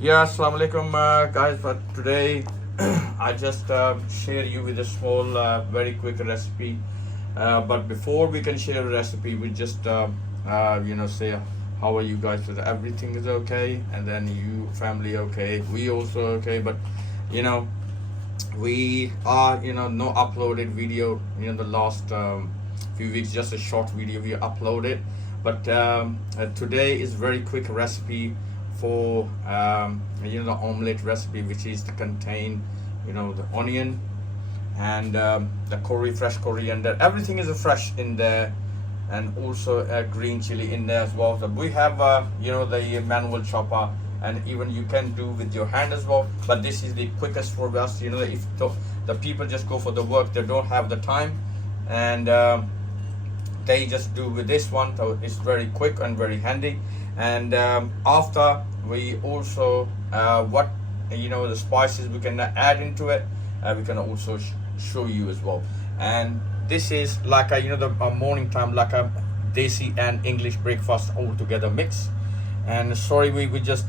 Yeah, assalamu alaikum guys. For today, I just share you with a small, very quick recipe. But before we can share a recipe, we just say how are you guys? So that everything is okay, and then you family okay, we also okay. But you know we are no uploaded video. The last few weeks, just a short video we uploaded. But today is very quick recipe for the omelette recipe, which is to contain the onion and the fresh coriander. Everything is fresh in there, and also a green chili in there as well. So we have the manual chopper, and even you can do with your hand as well. But this is the quickest for us. If the people just go for the work, they don't have the time, and they just do with this one. So it's very quick and very handy. And after we also what the spices we can add into it, we can also show you as well. And this is like the morning time, like a desi and English breakfast all together mix. And sorry, we just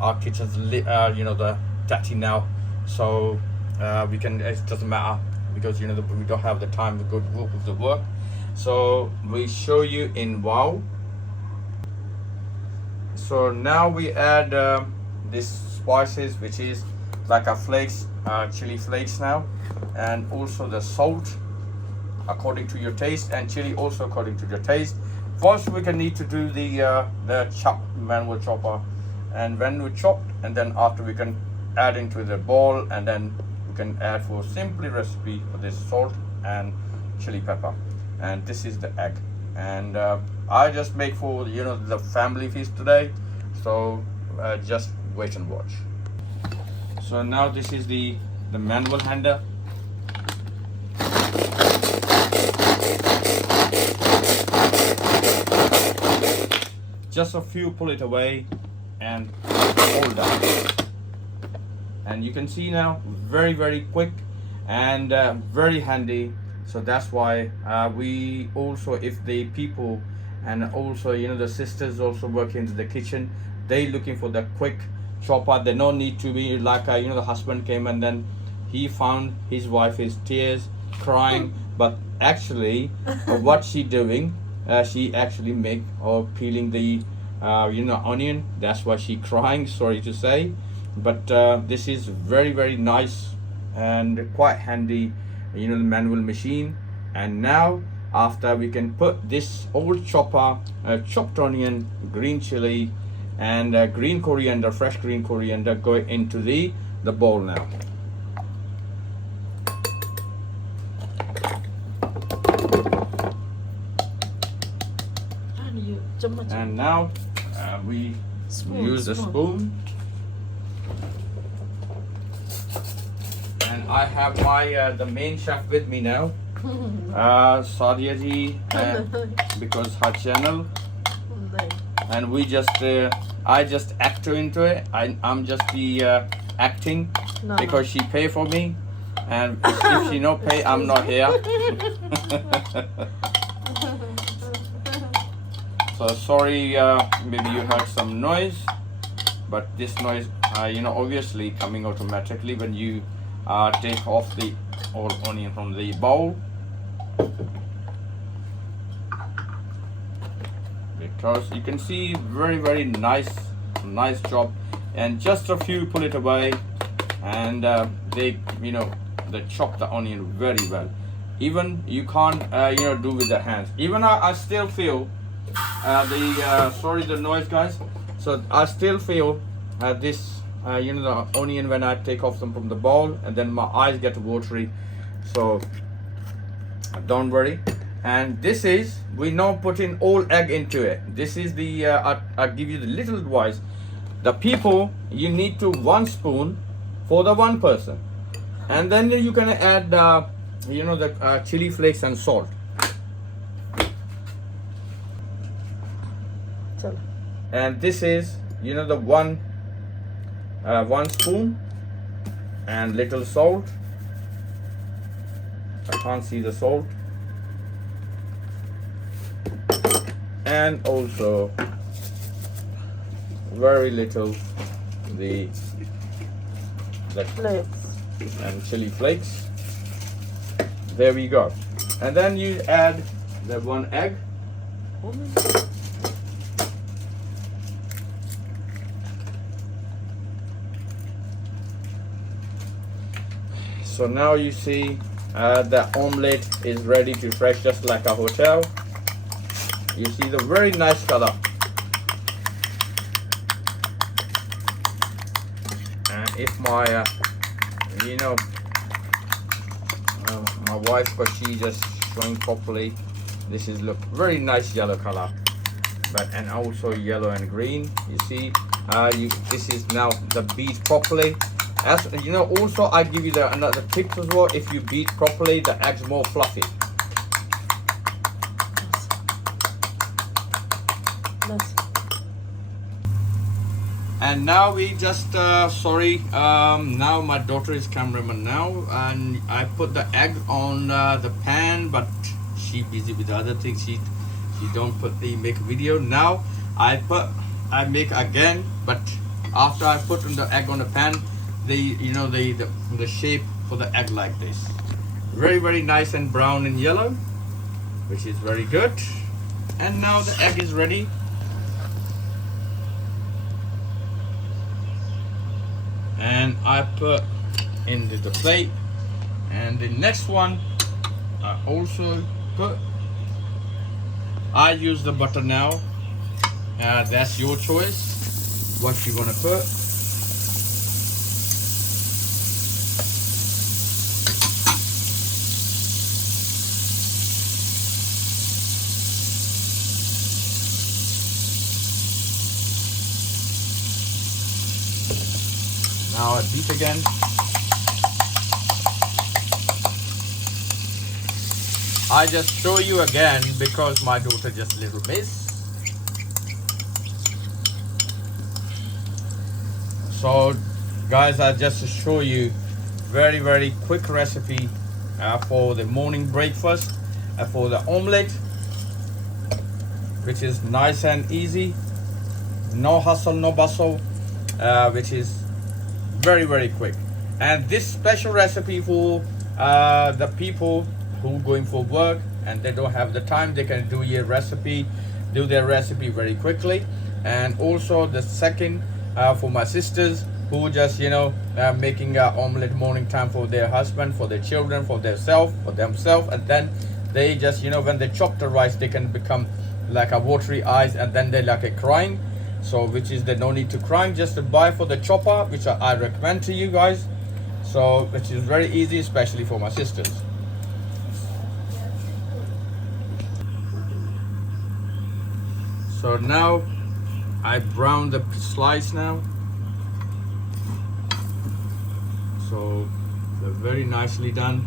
our kitchen's the dirty now, so we can, it doesn't matter because we don't have the time to go with the work. So we show you in wow. So now we add this spices, which is like a flakes, chili flakes now, and also the salt according to your taste, and chili also according to your taste. First we can need to do the manual chopper, and when we chopped, and then after we can add into the bowl, and then we can add for simply recipe for this salt and chili pepper. And this is the egg, and I just make for the family feast today, so just wait and watch. So now this is the manual hander. Just a few, pull it away and hold down, and you can see now very quick and very handy. So that's why we also, if the people and also the sisters also work into the kitchen, they looking for the quick chopper. They don't need to be like the husband came and then he found his wife is tears crying, but actually what she doing, she actually make or peeling the onion. That's why she crying, sorry to say. But this is very nice and quite handy, the manual machine. And now after we can put this old chopper, chopped onion, green chili, and green coriander, fresh green coriander, go into the bowl now. And now we use the spoon. And I have my the main chef with me now, Sadia ji, because her channel, and we just I just act into it. I'm just the acting because she pay for me, and if she no pay, I'm not here. So sorry, maybe you heard some noise, but this noise, obviously coming automatically when you take off the old onion from the bowl, because you can see very nice job. And just a few, pull it away, and they they chop the onion very well. Even you can't do with the hands. Even I still feel sorry the noise guys, so I still feel this the onion when I take off them from the bowl, and then my eyes get watery, so don't worry. And this is, we now put in all egg into it. This is the I give you the little advice. The people, you need to 1 spoon for the 1 person, and then you can add the chili flakes and salt. And this is the 1 spoon and little salt. I can't see the salt. And also very little the Flakes. and chili flakes. There we go. And then you add the 1 egg. So now you see the omelette is ready to fresh, just like a hotel. You see the very nice color. And if my my wife, but she just showing properly, this is look very nice yellow color, but and also yellow and green. You see, this is now the beat properly. As you know, also I give you another tip as well. If you beat properly, the eggs more fluffy. Nice. And now we just now my daughter is cameraman now, and I put the egg on the pan, but she busy with other things. She don't make video. Now I make again, but after I put the egg on the pan, the shape for the egg like this, very nice and brown and yellow, which is very good. And now the egg is ready. And I put into the plate. And the next one I also put, I use the butter now. That's your choice what you want to put. Now I beat again. I just show you again because my daughter just little miss. So guys, I just show you very quick recipe for the morning breakfast, for the omelette, which is nice and easy, no hustle, no bustle, which is very quick. And this special recipe for the people who going for work and they don't have the time, they can do their recipe very quickly. And also the second for my sisters who just making a omelette morning time for their husband, for their children, for themselves, and then they just when they chop the rice, they can become like a watery eyes, and then they like a crying. So which is they no need to crying, just to buy for the chopper, which I recommend to you guys. So which is very easy, especially for my sisters. So now I brown the slice now. So they're very nicely done.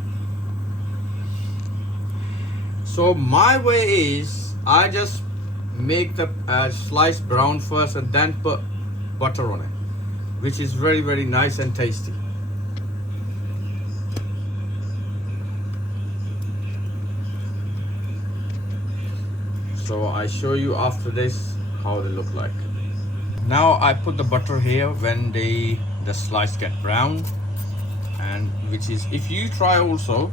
So my way is I just make the slice brown first and then put butter on it, which is very nice and tasty. So I show you after this how they look like. Now I put the butter here when the slice get brown, and which is, if you try also,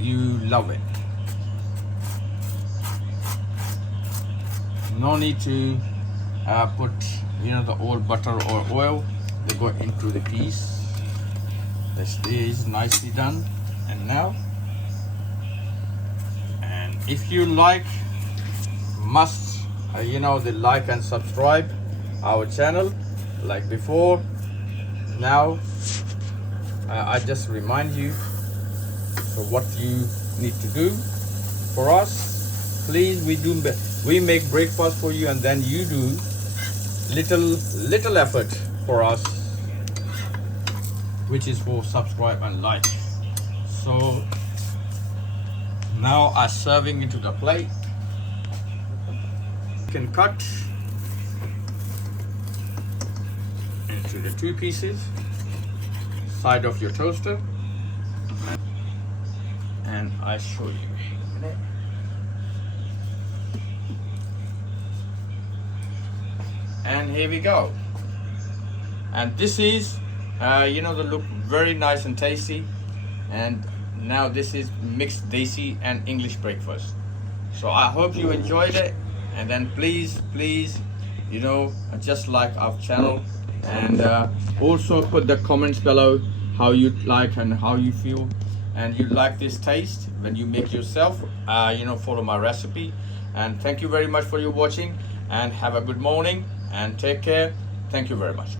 you love it. No need to put the old butter or oil. They go into the piece. This is nicely done. And now, and if you like, must the like and subscribe our channel like before. Now I just remind you, so what you need to do for us, please. We make breakfast for you, and then you do little effort for us, which is for subscribe and like. So now I'm serving into the plate. You can cut into the 2 pieces, side of your toaster, and I show you in a minute. And here we go. And this is they look very nice and tasty. And now this is mixed desi and English breakfast. So I hope you enjoyed it, and then please just like our channel, and also put the comments below how you like and how you feel, and you like this taste when you make yourself. Follow my recipe. And thank you very much for your watching, and have a good morning and take care. Thank you very much.